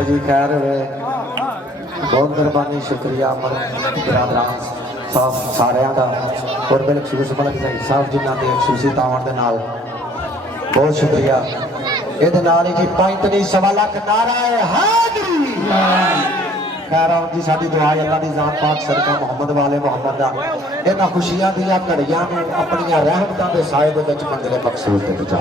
चलो जी खैर बहुत मेहरबानी शुक्रिया बरादरान साहब सारिਆਂ ਦਾ और बिलखसूस मलिक साहब जिन्हों के खसूसी तावन के नाल बहुत शुक्रिया ये नाल ही जी 5 नहीं 1.25 लाख नारा है हाज़री खैर आउन जी साडी दुआ है अल्लाह दी जान पाक सदका मुहम्मद वाले मुहम्मद दा इन्हां खुशियां दी घड़ियां नूं अपनी रहमतां दे साए दे विच मंजिले मकसूद ते पहुंचा